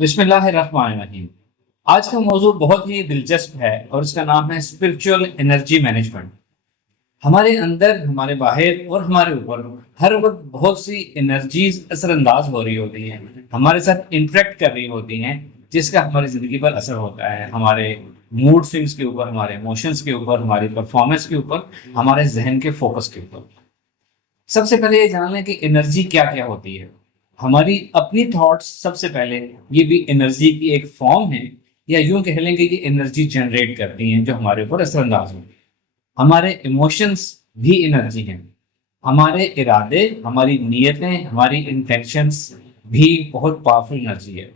بسم اللہ الرحمن الرحیم۔ آج کا موضوع بہت ہی دلچسپ ہے اور اس کا نام ہے اسپرچول انرجی مینجمنٹ۔ ہمارے اندر، ہمارے باہر اور ہمارے اوپر ہر وقت بہت سی انرجیز اثر انداز ہو رہی ہوتی ہیں، ہمارے ساتھ انٹریکٹ کر رہی ہوتی ہیں، جس کا ہماری زندگی پر اثر ہوتا ہے، ہمارے موڈ سوئنگس کے اوپر، ہمارے ایموشنس کے اوپر، ہماری پرفارمنس کے اوپر، ہمارے ذہن کے فوکس کے اوپر۔ سب سے پہلے یہ جان لیں کہ انرجی کیا کیا ہوتی ہے۔ ہماری اپنی تھاٹس سب سے پہلے یہ بھی انرجی کی ایک فارم ہے، یا یوں کہہ لیں کہ یہ انرجی جنریٹ کرتی ہیں جو ہمارے اوپر اثر انداز ہوتی ہیں۔ ہمارے ایموشنس بھی انرجی ہیں، ہمارے ارادے، ہماری نیتیں، ہماری انٹینشنس بھی بہت پاورفل انرجی ہے۔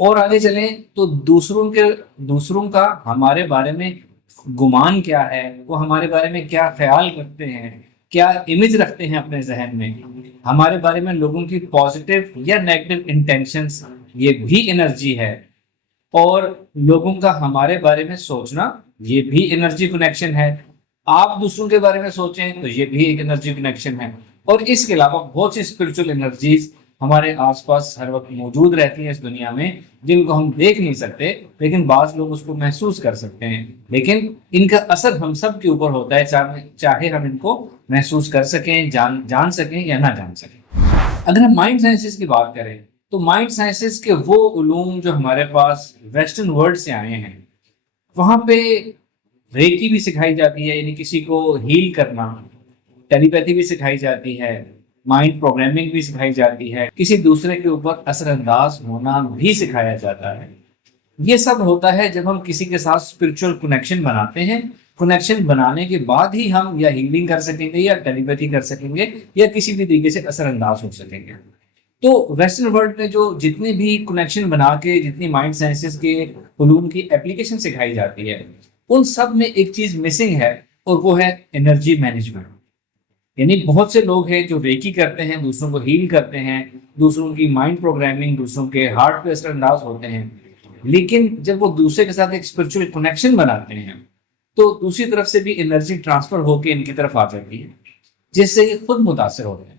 اور آگے چلیں تو دوسروں کا ہمارے بارے میں گمان کیا ہے، وہ ہمارے بارے میں کیا خیال کرتے ہیں، کیا امیج رکھتے ہیں اپنے ذہن میں، ہمارے بارے میں لوگوں کی پازیٹیو یا نیگیٹو انٹینشنس، یہ بھی انرجی ہے۔ اور لوگوں کا ہمارے بارے میں سوچنا، یہ بھی انرجی کنیکشن ہے۔ آپ دوسروں کے بارے میں سوچیں تو یہ بھی ایک انرجی کنیکشن ہے۔ اور اس کے علاوہ بہت سی اسپرچل انرجیز ہمارے آس پاس ہر وقت موجود رہتی ہیں اس دنیا میں، جن کو ہم دیکھ نہیں سکتے، لیکن بعض لوگ اس کو محسوس کر سکتے ہیں۔ لیکن ان کا اثر ہم سب کے اوپر ہوتا ہے، چاہے ہم ان کو محسوس کر سکیں، جان سکیں یا نہ جان سکیں۔ اگر ہم مائنڈ سائنسز کی بات کریں تو مائنڈ سائنسز کے وہ علوم جو ہمارے پاس ویسٹرن ورلڈ سے آئے ہیں، وہاں پہ ریکی بھی سکھائی جاتی ہے، یعنی کسی کو ہیل کرنا، ٹیلی پیتھی بھی سکھائی جاتی ہے، مائنڈ پروگرامنگ بھی سکھائی جاتی ہے، کسی دوسرے کے اوپر اثر انداز ہونا بھی سکھایا جاتا ہے۔ یہ سب ہوتا ہے جب ہم کسی کے ساتھ اسپرچل کنیکشن بناتے ہیں۔ کنیکشن بنانے کے بعد ہی ہم یا ہیلنگ کر سکیں گے، یا ٹیلی پیتھی کر سکیں گے، یا کسی بھی طریقے سے اثر انداز ہو سکیں گے۔ تو ویسٹرن ورلڈ میں جو جتنے بھی کنیکشن بنا کے جتنی مائنڈ سائنسز کے علوم کی اپلیکیشن سکھائی جاتی ہے، ان سب میں ایک چیز مسنگ ہے، اور وہ ہے انرجی مینجمنٹ۔ یعنی بہت سے لوگ ہیں جو ریکی کرتے ہیں، دوسروں کو ہیل کرتے ہیں، دوسروں کی مائنڈ پروگرامنگ، دوسروں کے ہارٹ پہ اثر انداز ہوتے ہیں، لیکن جب وہ دوسرے کے ساتھ ایک اسپرچل کنیکشن بناتے ہیں تو دوسری طرف سے بھی انرجی ٹرانسفر ہو کے ان کی طرف آ جاتی ہے، جس سے یہ خود متاثر ہوتے ہیں۔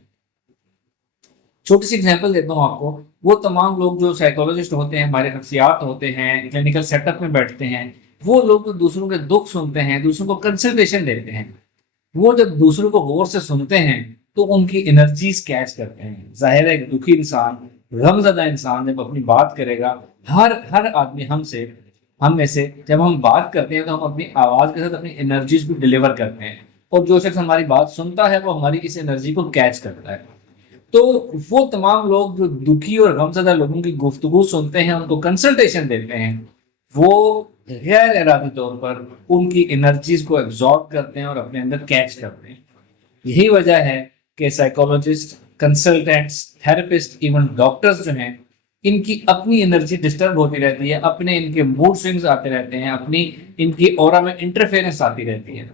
چھوٹی سی اگزامپل دیتا ہوں آپ کو۔ وہ تمام لوگ جو سائیکولوجسٹ ہوتے ہیں، ہمارے نفسیات ہوتے ہیں، کلینکل سیٹ اپ میں بیٹھتے ہیں، وہ لوگ دوسروں کے دکھ سنتے ہیں، دوسروں کو کنسلٹیشن دیتے ہیں، وہ جب دوسروں کو غور سے سنتے ہیں تو ان کی انرجیز کیچ کرتے ہیں۔ ظاہر ہے، دکھی انسان، غم زدہ انسان جب اپنی بات کرے گا، ہر آدمی ہم میں سے جب ہم بات کرتے ہیں تو ہم اپنی آواز کے ساتھ اپنی انرجیز بھی ڈیلیور کرتے ہیں، اور جو شخص ہماری بات سنتا ہے وہ ہماری اس انرجی کو کیچ کرتا ہے۔ تو وہ تمام لوگ جو دکھی اور غم زدہ لوگوں کی گفتگو سنتے ہیں، ان کو کنسلٹیشن دیتے ہیں، وہ غیر ارادی طور پر ان کی انرجیز کو ایبزارب کرتے ہیں اور اپنے اندر کیچ کرتے ہیں۔ یہی وجہ ہے کہ psychologist, consultants, therapist, even doctors جو ہیں، ان کی اپنی انرجی ڈسٹرب ہوتی رہتی ہے، اپنے ان کے موڈ سوئنگز آتے رہتے ہیں، اپنی ان کی اورا میں انٹرفیئرنس آتی رہتی ہے،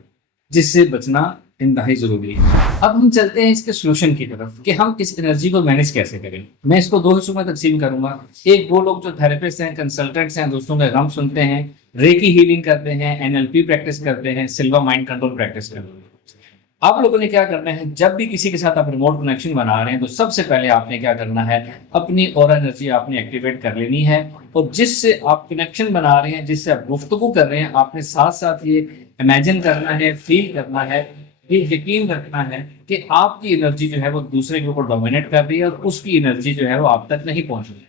جس سے بچنا انتہائی ضروری ہے۔ اب ہم چلتے ہیں اس کے سولوشن کی طرف کہ ہم اس انرجی کو مینیج کیسے کریں۔ میں اس کو دو حصوں میں تقسیم کروں گا۔ ایک وہ لوگ جو تھراپسٹ ہیں، کنسلٹنٹس ہیں، دوسروں کا غم سنتے ہیں، ریکی ہیلنگ کرتے ہیں، NLP پریکٹس کرتے ہیں، سلوا مائنڈ کنٹرول پریکٹس کرتے ہیں۔ آپ لوگوں نے کیا کرنا ہے، جب بھی کسی کے ساتھ آپ ریموٹ کنیکشن بنا رہے ہیں تو سب سے پہلے آپ نے کیا کرنا ہے، اپنی اورا انرجی آپ نے ایکٹیویٹ کر لینی ہے، اور جس سے آپ کنیکشن بنا رہے ہیں، جس سے آپ گفتگو کر رہے ہیں، آپ نے ساتھ ساتھ یہ امیجن کرنا ہے، فیل کرنا ہے، یہ یقین رکھنا ہے کہ آپ کی انرجی جو ہے وہ دوسرے کے اوپر ڈومینیٹ کر رہی ہے، اور اس کی انرجی جو ہے وہ آپ تک نہیں پہنچ رہی ہے۔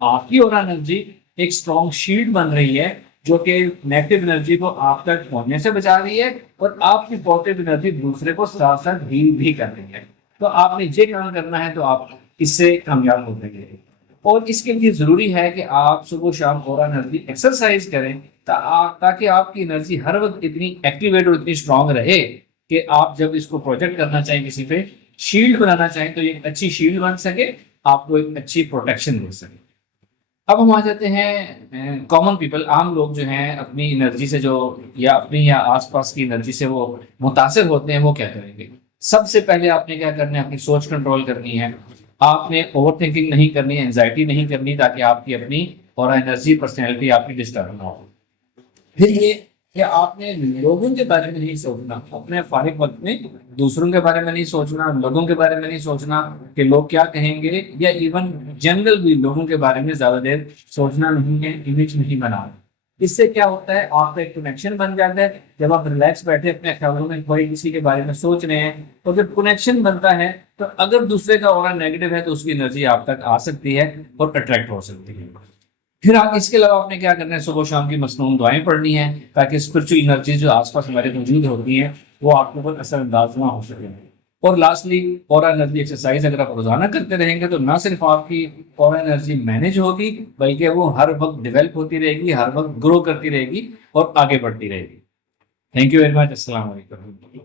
آپ کی اورا انرجی ایک اسٹرانگ شیلڈ بن رہی ہے جو کہ نیگیٹو انرجی کو آپ تک پہنچنے سے بچا رہی ہے، اور آپ کی پازیٹیو انرجی دوسرے کو ساتھ ساتھ ہیل بھی کر رہی ہے۔ تو آپ نے یہ کام کرنا ہے تو آپ اس سے کامیاب ہو جائیں گے۔ اور اس کے لیے ضروری ہے کہ آپ صبح و شام اورا انرجی ایکسرسائز کریں، تاکہ آپ کی انرجی ہر وقت اتنی ایکٹیویٹ اور اتنی اسٹرانگ رہے کہ آپ جب اس کو پروجیکٹ کرنا چاہیں، کسی پہ شیلڈ بنانا چاہیں، تو یہ ایک اچھی شیلڈ بن سکے، آپ کو ایک اچھی پروٹیکشن دے سکے۔ اب ہم آ جاتے ہیں کامن پیپل، عام لوگ جو ہیں اپنی انرجی سے اپنی یا آس پاس کی انرجی سے وہ متاثر ہوتے ہیں، وہ کیا کریں گے؟ سب سے پہلے آپ نے کیا کرنا ہے، اپنی سوچ کنٹرول کرنی ہے۔ آپ نے اوور تھنکنگ نہیں کرنی، اینزائٹی نہیں کرنی، تاکہ آپ کی اپنی اور انرجی، پرسنالٹی آپ کی ڈسٹرب نہ ہو۔ پھر یہ کہ آپ نے لوگوں کے بارے میں نہیں سوچنا، اپنے فارغ وقت میں دوسروں کے بارے میں نہیں سوچنا، لوگوں کے بارے میں نہیں سوچنا کہ لوگ کیا کہیں گے، یا ایون جنرل بھی لوگوں کے بارے میں زیادہ دیر سوچنا نہیں ہے، امیج نہیں بنانا۔ اس سے کیا ہوتا ہے، آپ کا ایک کنیکشن بن جاتا ہے۔ جب آپ ریلیکس بیٹھے اپنے خیالوں میں کوئی کسی کے بارے میں سوچ رہے ہیں، تو جب کنیکشن بنتا ہے تو اگر دوسرے کا اورا نیگیٹو ہے تو اس کی انرجی آپ تک آ سکتی ہے اور اٹریکٹ ہو سکتی ہے۔ پھر آپ اس کے علاوہ آپ نے کیا کرنا ہے، صبح و شام کی مصنون دعائیں پڑھنی ہیں تاکہ اسپرچل انرجی جو آس پاس ہمارے موجود ہوتی ہیں وہ آپ کے اوپر اثر انداز نہ ہو سکے۔ اور لاسٹلی اورا انرجی ایکسرسائز اگر آپ روزانہ کرتے رہیں گے تو نہ صرف آپ کی اورا انرجی مینج ہوگی بلکہ وہ ہر وقت ڈیولپ ہوتی رہے گی، ہر وقت گرو کرتی رہے گی اور آگے بڑھتی رہے گی۔ تھینک یو ویری مچ، السلام علیکم۔